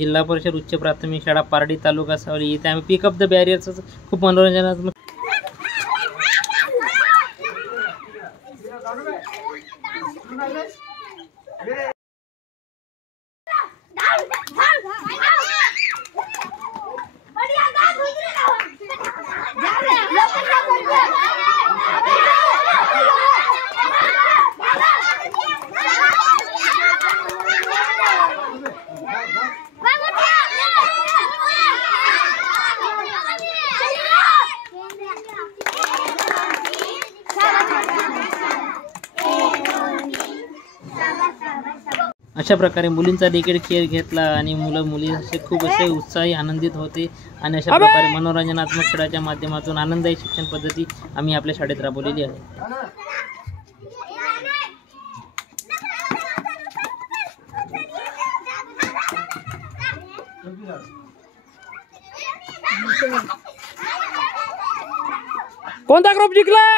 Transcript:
जिल्हा परिषद उच्च प्राथमिक शाळा पारडी तालुका सावली इथे आम्ही पिकअप द बॅरियर्सचं खूप मनोरंजनात्मक अशा प्रकारे मुलींचा देखील खेळ घेतला आणि मुली असे खूप असे उत्साही आनंदित होते आणि अशा प्रकारे मनोरंजनात्मक खेळाच्या माध्यमातून आनंददायी शिक्षण पद्धती आम्ही आपल्या शाळेत राबवलेली आहे. कोणता ग्रुप जिंकला?